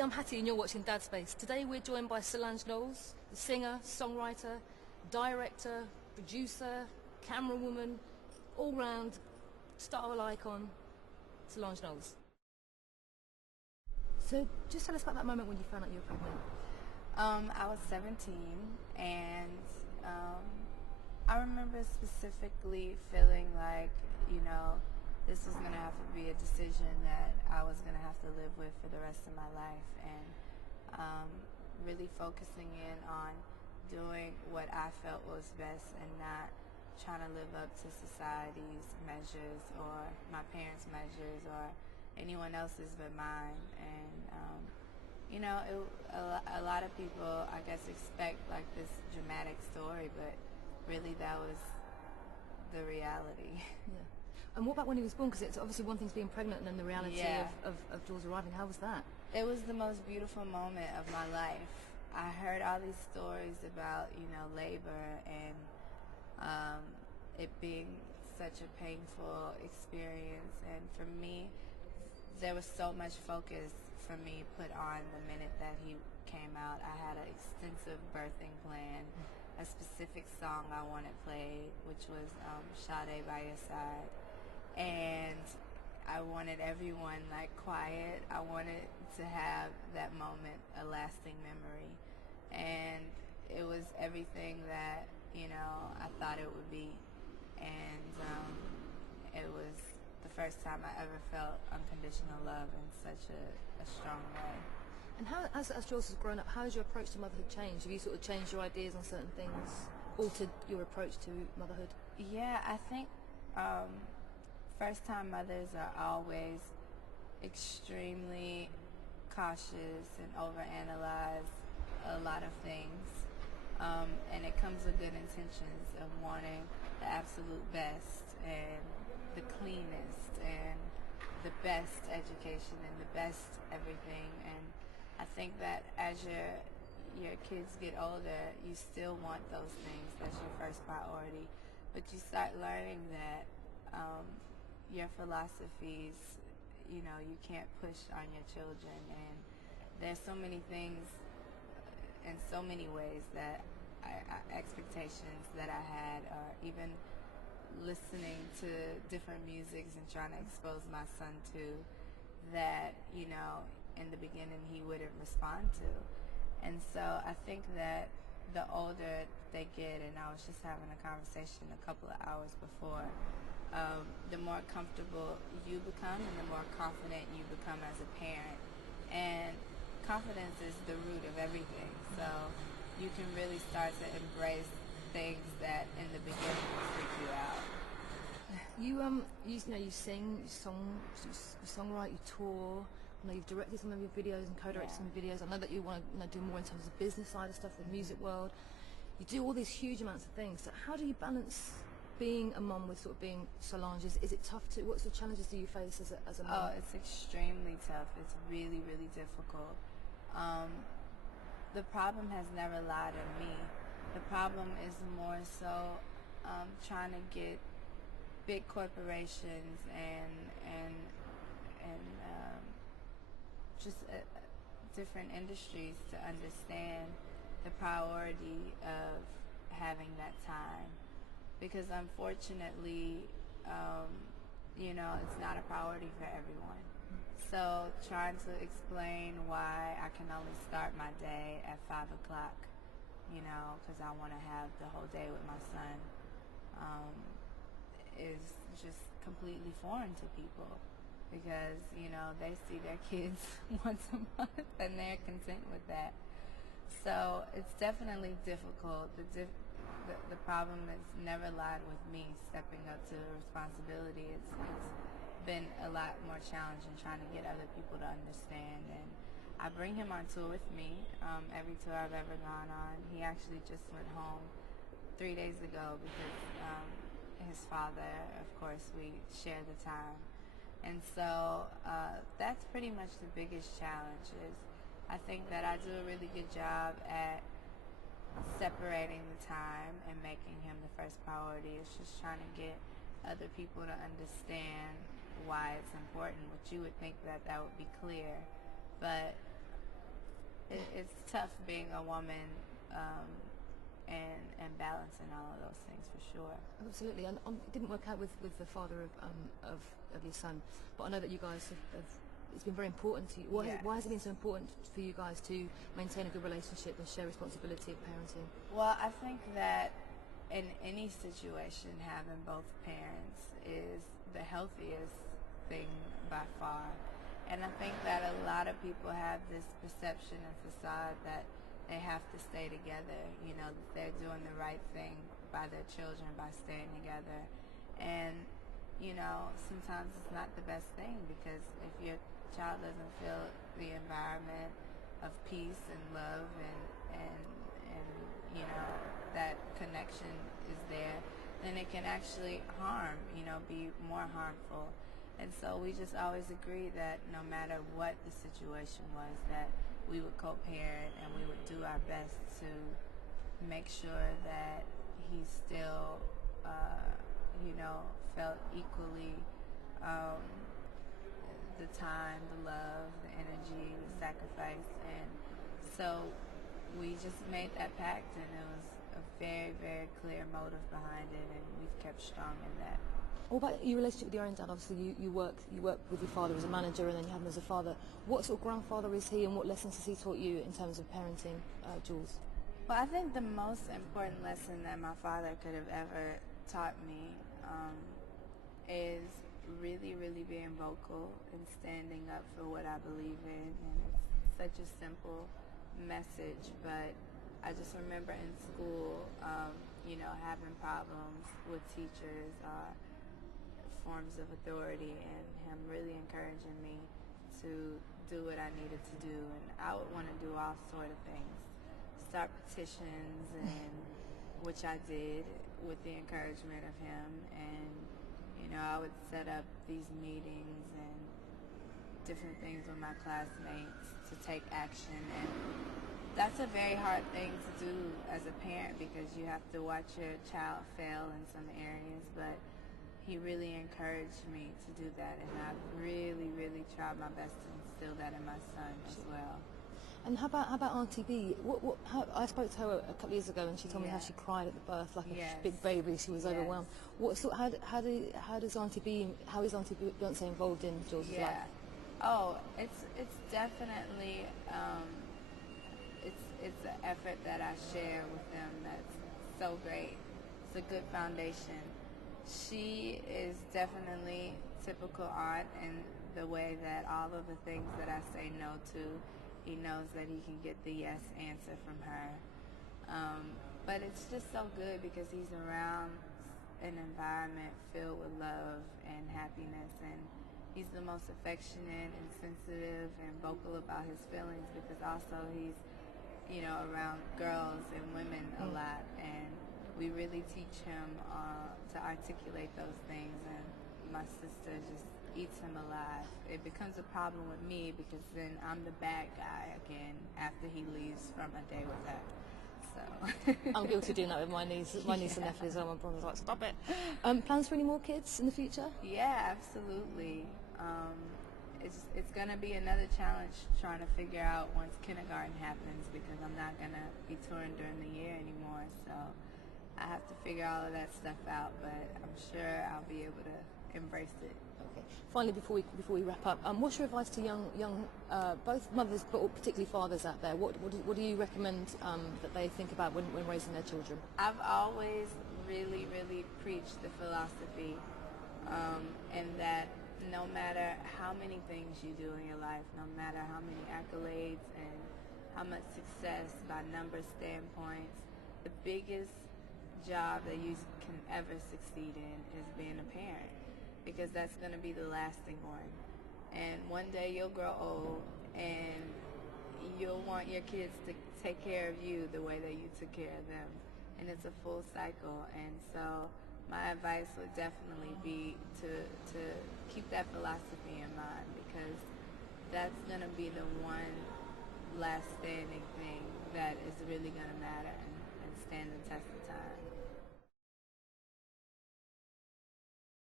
Hey, I'm Hattie and you're watching Dad Space. Today we're joined by Solange Knowles, the singer, songwriter, director, producer, camera woman, all-round style icon, Solange Knowles. So just tell us about that moment when you found out you were pregnant. I was 17 and I remember specifically feeling like, this was going to have to be a decision that I was going to have to live with for the rest of my life, and really focusing in on doing what I felt was best and not trying to live up to society's measures or my parents' measures or anyone else's but mine. And a lot of people, I guess, expect like this dramatic story, but really that was the reality. Yeah. And what about when he was born? Because it's obviously one thing's being pregnant and then the reality of Jules arriving. How was that? It was the most beautiful moment of my life. I heard all these stories about, labor and it being such a painful experience. And for me, there was so much focus for me put on the minute that he came out. I had an extensive birthing plan, a specific song I wanted played, which was Sade by Your Side. And I wanted everyone quiet. I wanted to have that moment a lasting memory. And it was everything that, I thought it would be. And it was the first time I ever felt unconditional love in such a strong way. And how, as Jules has grown up, how has your approach to motherhood changed? Have you sort of changed your ideas on certain things, altered your approach to motherhood? Yeah, I think first-time mothers are always extremely cautious and overanalyze a lot of things, and it comes with good intentions of wanting the absolute best and the cleanest and the best education and the best everything. And I think that as your kids get older, you still want those things. That's your first priority. But you start learning that your philosophies, you can't push on your children. And there's so many things in so many ways that expectations that I had, or even listening to different musics and trying to expose my son to that, in the beginning he wouldn't respond to. And so I think that the older they get, and I was just having a conversation a couple of hours before, the more comfortable you become and the more confident you become as a parent. And confidence is the root of everything. So you can really start to embrace things that in the beginning will freak you out. You sing, you songwrite, you tour. I know you've directed some of your videos and co-directed some of your videos. I know that you want to do more in terms of the business side of stuff, the music world. You do all these huge amounts of things. So how do you balance being a mom with sort of being Solange? Is it tough to? What's the challenges do you face as a mom? Oh, it's extremely tough. It's really, really difficult. The problem has never lied on me. The problem is more so trying to get big corporations and just different industries to understand the priority of having that time. Because unfortunately, it's not a priority for everyone. So trying to explain why I can only start my day at 5 o'clock, because I want to have the whole day with my son, is just completely foreign to people. Because, they see their kids once a month and they're content with that. So it's definitely difficult. The problem has never lied with me stepping up to responsibility. It's been a lot more challenging trying to get other people to understand. And I bring him on tour with me, every tour I've ever gone on. He actually just went home 3 days ago because his father, of course, we share the time. And so that's pretty much the biggest challenge. Is I think that I do a really good job at separating the time and making him the first priority. It's just trying to get other people to understand why it's important, which you would think that would be clear. But tough being a woman, and balancing all of those things for sure. Absolutely, and it didn't work out with the father of your son, but I know that you guys have it's been very important to you. Why has it been so important for you guys to maintain a good relationship and share responsibility of parenting? Well, I think that in any situation, having both parents is the healthiest thing by far. And I think that a lot of people have this perception and facade that they have to stay together, you know, that they're doing the right thing by their children by staying together. And, you know, sometimes it's not the best thing, because if your child doesn't feel the environment of peace and love and you know, that connection is there, then it can actually harm, you know, be more harmful. And so we just always agreed that no matter what the situation was, that we would co-parent and we would do our best to make sure that he still, you know, felt equally the time, the love, the energy, the sacrifice. And so we just made that pact, and it was a very, very clear motive behind it, and we've kept strong in that. What about your relationship with your own dad? Obviously, you work with your father as a manager, and then you have him as a father. What sort of grandfather is he, and what lessons has he taught you in terms of parenting, Jules? Well, I think the most important lesson that my father could have ever taught me is really, really being vocal and standing up for what I believe in. And it's such a simple message, but I just remember in school, you know, having problems with teachers, forms of authority, and him really encouraging me to do what I needed to do. And I would want to do all sort of things, start petitions, and which I did with the encouragement of him. And you know, I would set up these meetings and different things with my classmates to take action. And that's a very hard thing to do as a parent, because you have to watch your child fail in some areas, but he really encouraged me to do that, and I've really, really tried my best to instill that in my son as well. And how about Auntie B? I spoke to her a couple of years ago, and she told me how she cried at the birth like a big baby. She was overwhelmed. How is Auntie B Beyonce involved in Jules' life? Oh, it's definitely it's an effort that I share with them that's so great. It's a good foundation. She is definitely typical aunt in the way that all of the things that I say no to, he knows that he can get the yes answer from her. But it's just so good because he's around an environment filled with love and happiness, and he's the most affectionate and sensitive and vocal about his feelings, because also he's, you know, around girls and women a lot, and we really teach him to articulate those things, and my sister just eats him alive. It becomes a problem with me, because then I'm the bad guy again after he leaves from a day with her. So I'm guilty of doing that with my niece and nephew as well. My brother's like, stop it. Plans for any more kids in the future? Yeah, absolutely. It's going to be another challenge trying to figure out once kindergarten happens, because I'm not going to be touring during the year anymore. So I have to figure all of that stuff out, but I'm sure I'll be able to embrace it. Okay. Finally, before we wrap up, what's your advice to young both mothers, but particularly fathers out there? What do you recommend that they think about when raising their children? I've always really, really preached the philosophy, and that no matter how many things you do in your life, no matter how many accolades and how much success by number standpoints, the biggest job that you can ever succeed in is being a parent, because that's going to be the lasting one. And one day you'll grow old, and you'll want your kids to take care of you the way that you took care of them, and it's a full cycle. And so my advice would definitely be to keep that philosophy in mind, because that's going to be the one last standing thing that is really going to matter and stand the test of time.